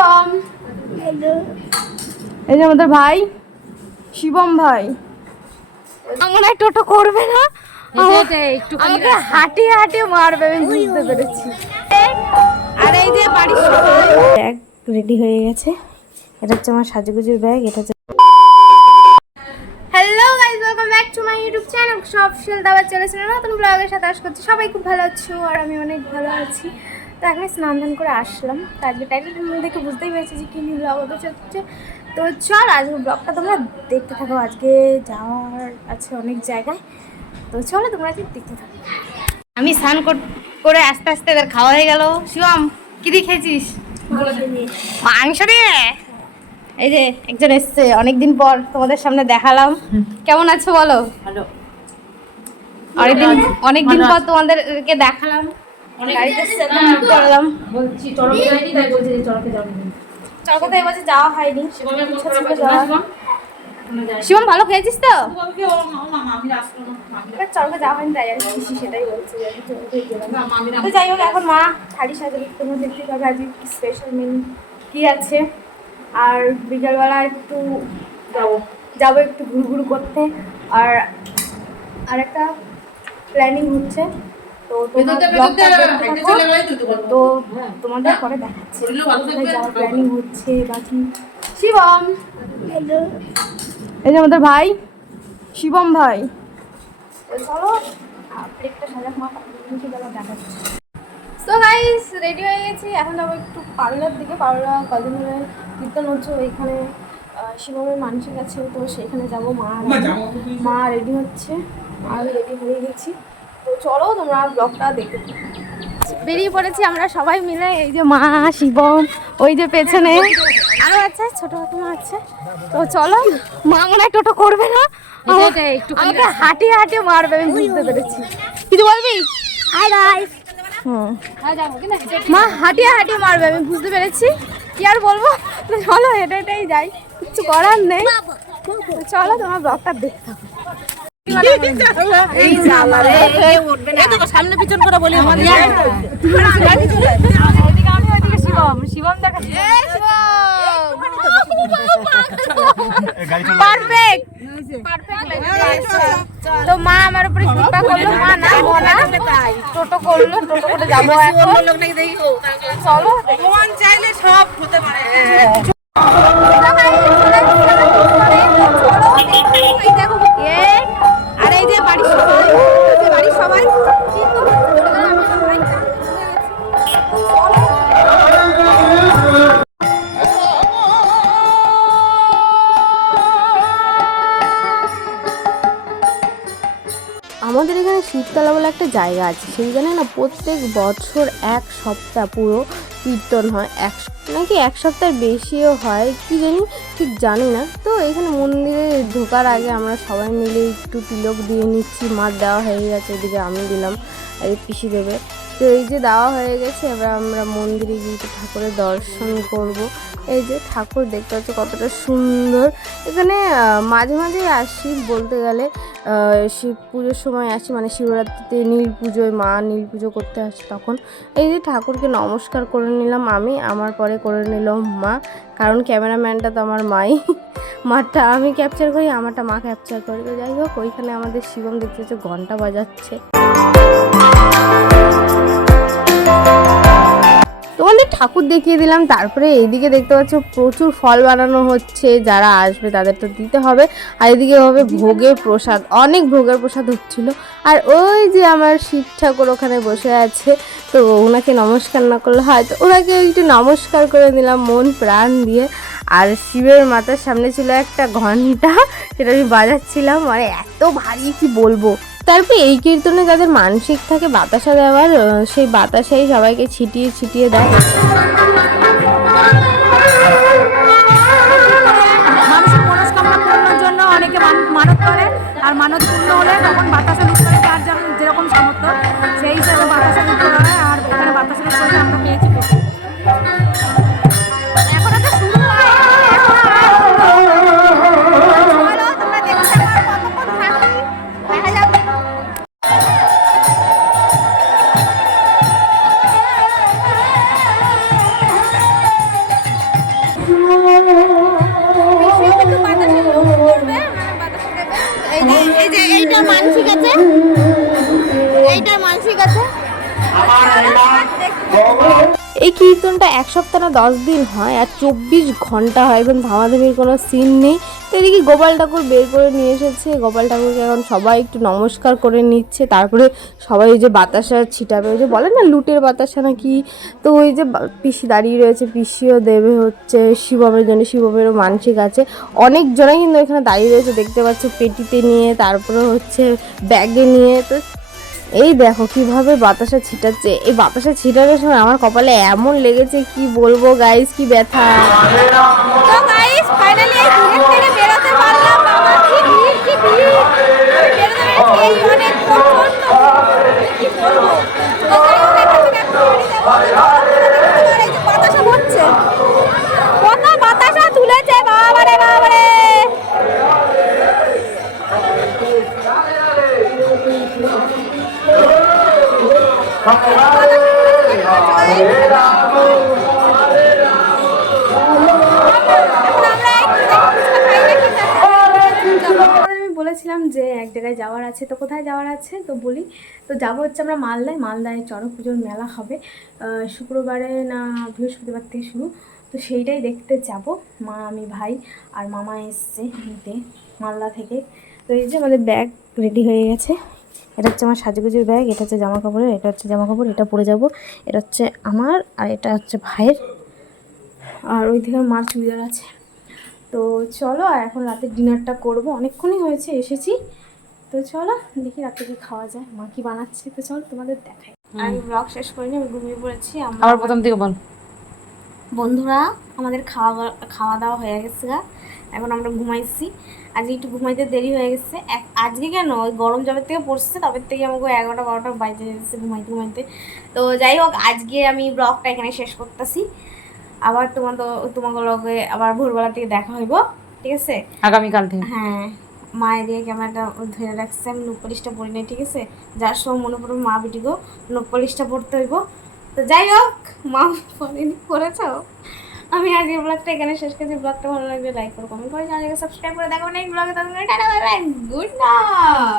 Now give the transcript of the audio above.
শিবম, এই যে আমাদের ভাই শিবম ভাই। মনে হয় টোটো করবে না, আমাকে হাঁটিয়ে হাঁটিয়ে মারবে, আমি বুঝতে পেরেছি। আর এই যে বাড়ির সবাই ব্যাগ রেডি হয়ে গেছে। এটা হচ্ছে আমার সাজুগুজুর ব্যাগ। এটা হচ্ছে hello guys, welcome back to my YouTube channel. সব শেল দাবার চলেছে নতুন ব্লগের সাথে আশা করছি সবাই খুব ভালো আছো, আর আমি অনেক ভালো আছি। তো এখন স্নান ধান করে আসলাম। তো আজকে টাইটেল দেখে বুঝতেই পেরেছি যে কী নিয়ে ব্লগ হতে চলছে। তো চল আজকে ব্লগটা তোমরা দেখতে থাকো। আজকে যাওয়ার আছে অনেক জায়গায়, তো চলো তোমরা আজকে দেখতে থাকো। আমি স্নান করে আস্তে আস্তে এদের খাওয়া হয়ে গেল। শিবম, কি দিয়ে খেয়েছিস? মাংস দিয়ে। এই যে একজন এসছে অনেকদিন পর, তোমাদের সামনে দেখালাম। কেমন আছো বলো? ভালো। অনেকদিন পর তোমাদেরকে দেখালাম, গাড়িতে করলাম। বলছি চড়কে যাইনি, তাই বলছি যে চড়কে যাবো। চড়কে বলছে যাওয়া হয়নি। শিবম ভালো খেয়েছিস তো? চড়কে যাওয়া হয়নি তাই আর খুশি, সেটাই বলছি। তো যাই হোক, এখন মা থালি সাজাবে, তোমরা দেখতে পাবে আজকে স্পেশাল মেনু কী আছে। আর বিকালবেলা একটু যাবো একটু ঘুরঘুর করতে। আর একটা প্ল্যানিং হচ্ছে, তো তোমাদের পরে দেখাচ্ছি যাওয়ার প্ল্যানিং হচ্ছে। বাকি শিবম, এই যে আমাদের ভাই শিবম ভাই। চলো একটা সাজা মা দেখাচ্ছি। তো গাইস রেডি হয়ে গেছি, এখন যাবো একটু পার্লার দিকে। পার্লার কদিন ধরে কীর্তন হচ্ছে, ওইখানে শিবমের মানুষের কাছে, তো সেইখানে যাবো। মা রেডি হচ্ছে, আমি রেডি হয়ে গেছি। তো চলো তোমরা ব্লগটা দেখতে। বেরিয়ে পড়েছি আমরা সবাই মিলে। এই যে মা, শিবম, ওই যে পেছনে আরও আছে, ছোটো মা আছে। তো চলো, মা মনে হয় টোটো করবে না, আমাকে হাঁটিয়ে হাঁটিয়ে মারবে, আমি বুঝতে পেরেছি। কিছু বলবি? Hi guys. মা হাঁটিয়ে হাঁটিয়ে মারবে, আমি বুঝতে পেরেছি। কি আর বলবো, চলো হেঁটে হেঁটেই যাই, কিছু করার নেই। চলো তোমার ব্লগটা দেখতে। সামনে পিছন করে বলি শিবম দেখাচ্ছি। তো মা আমার উপরে কৃপা করলো, মা না মনা টোটো করলো, টোটো করে যাবো এখন। চলো চাইলে সব হতে পারে। আর এই যে বাড়ির সবাই আমাদের এখানে শিবতলা বলে একটা জায়গা আছে, সেইখানে না প্রত্যেক বছর এক সপ্তাহ পুরো কীর্তন হয়। নাকি এক সপ্তাহের বেশিও হয়, কি জানি ঠিক জানি না। তো এখানে মন্দিরে ঢোকার আগে আমরা সবাই মিলে একটু তিলক দিয়ে নিচ্ছি। মার দেওয়া হয়ে গেছে, এদিকে আমি দিলাম, এই পিসি দেবে। তো এই যে দেওয়া হয়ে গেছে, এবার আমরা মন্দিরে গিয়ে ঠাকুরের দর্শন করব। এই যে ঠাকুর দেখতে পাচ্ছি কতটা সুন্দর। এখানে মাঝে মাঝেই আসি, বলতে গেলে শিব পুজোর সময় আসি, মানে শিবরাত্রিতে নীল পুজোয় মা নীল পুজো করতে আসে তখন। এই যে ঠাকুরকে নমস্কার করে নিলাম আমি, আমার পরে করে নিল মা, কারণ ক্যামেরাম্যানটা তো আমার মাই। মারটা আমি ক্যাপচার করি, আমারটা মা ক্যাপচার করি। তো যাই হোক, ওইখানে আমাদের শিবম দেখতে হচ্ছে ঘন্টা বাজাচ্ছে। তোমাদের ঠাকুর দেখিয়ে দিলাম। তারপরে এইদিকে দেখতে পাচ্ছ প্রচুর ফল বানানো হচ্ছে, যারা আসবে তাদের তো দিতে হবে। আর এদিকে হবে ভোগের প্রসাদ, অনেক ভোগের প্রসাদ হচ্ছিল। আর ওই যে আমার শিব ঠাকুর ওখানে বসে আছে, তো ওনাকে নমস্কার না করলে হয়, তো ওনাকে একটু নমস্কার করে দিলাম মন প্রাণ দিয়ে। আর শিবের মাথার সামনে ছিল একটা ঘন্টা, সেটা আমি বাজাচ্ছিলাম, মানে এত ভারী কি বলবো। তারপর এই কীর্তনে যাদের মানসিক থাকে বাতাসা দেওয়ার, সেই বাতাসাই সবাইকে ছিটিয়ে ছিটিয়ে দেয়। মানুষের মনস্কামনা পূরণের জন্য অনেকে মানত করে, আর মানত পূর্ণ হলে তখন বাতাসা লুট করে, যার যেরকম সামর্থ্য সেই হিসাবে বাতাসা লুট করা হয়। আর এখানে বাতাসা লুট করে আমরা পেয়েছি। এইটার মানসিক আছে, এইটার মানসিক আছে। এই কীর্তনটা 1 সপ্তাহ না 10 দিন হয়, আর 24 ঘন্টা হয়, এবং ধামাধামির কোনো সিন নেই। তো এদিকে গোপাল ঠাকুর বের করে নিয়ে এসেছে, গোপাল ঠাকুরকে এখন সবাই একটু নমস্কার করে নিচ্ছে, তারপরে সবাই ওই যে বাতাসা ছিটাবে, ওই যে বলে না লুটের বাতাসা নাকি। তো ওই যে পিসি দাঁড়িয়ে রয়েছে, পিসিও দেবে হচ্ছে শিবমের জন্য, শিবমেরও মানসিক আছে। অনেকজনাই কিন্তু এখানে দাঁড়িয়ে রয়েছে দেখতে পাচ্ছ, পেটিতে নিয়ে, তারপরে হচ্ছে ব্যাগে নিয়ে। তো এই দেখো কিভাবে বাতাসা ছিটাচ্ছে, এই বাতাসা ছিটানোর সময় আমার কপালে এমন লেগেছে কি বলবো গাইস, কি ব্যথা। তো গাইস ফাইনালি এই দূরের থেকে বেরোতে পারলাম, বাবা কি ভিড়, কি ভিড়। আমি বেরোতে পেরেছি, এই অনেক প্রচন্ড কি বলবো। তো গাইস এখান থেকে একটু বাড়ি যাবো, আর এই যে বাতাসা হচ্ছে, কত বাতাসা তুলেছে, বাবা রে বাবা রে। আমি বলেছিলাম যে এক জায়গায় যাওয়ার আছে, তো কোথায় যাওয়ার আছে তো বলি। তো যাবো হচ্ছে আমরা মালদায় চড়ক পুজোর মেলা হবে শুক্রবারে না বৃহস্পতিবার থেকে শুরু। তো সেইটাই দেখতে যাব, মা আমি ভাই আর মামা এসছে নিতে মালদা থেকে। তো এই যে আমাদের ব্যাগ রেডি হয়ে গেছে, এটা হচ্ছে আমার সাজুগুজুর ব্যাগ, এটা হচ্ছে জামা কাপড়ের, এটা হচ্ছে জামা কাপড়, এটা পরে যাব, এটা হচ্ছে আমার, আর এটা হচ্ছে ভাইয়ের, আর ওই থেকে মার চুড়িদার আছে। তো চলো, আর এখন রাতের ডিনারটা করব, অনেকক্ষণই হয়েছে এসেছি। তো চলো দেখি রাতে কি খাওয়া যায়, মা কি বানাচ্ছে। তো চলো তোমাদের দেখাই। আমি ব্লগ শেষ করিনি, আমি ঘুমিয়ে পড়েছি। আবার প্রথম থেকে বল। বন্ধুরা আমাদের খাওয়া দাওয়া হয়ে গেছে, এখন আমরা ঘুমাইছি। আজকে একটু ঘুমাইতে দেরি হয়ে গেছে, আজকে কেন ওই গরম জবের থেকে পড়ছে তবে থেকে আমাকে 11টা 12টা বাজে গেছে ঘুমাইতে ঘুমাইতে। তো যাই হোক, আজকে আমি ব্লগটা এখানে শেষ করতেছি। আবার তোমাদের লগে আবার ভোরবেলা থেকে দেখা হইব, ঠিক আছে আগামীকাল থেকে। হ্যাঁ, মায়ের দিয়ে ক্যামেরাটা ধরে রাখছে, আমি নোকপালিশটা পরি নাই, ঠিক আছে। যার সময় মনে পড়বে মা বেটি গো নোকপালিশটা পড়তে হইব। তো যাই হোক, মা পরেনি, পড়েছ। আমি আজকের ব্লগটা এখানে শেষ করছি। ব্লগটা ভালো লাগলে লাইক করো, কমেন্ট করে, চ্যানেলকে সাবস্ক্রাইব করে দেখো নেক্সট ব্লগে। ততক্ষণ tata, bye bye, good night.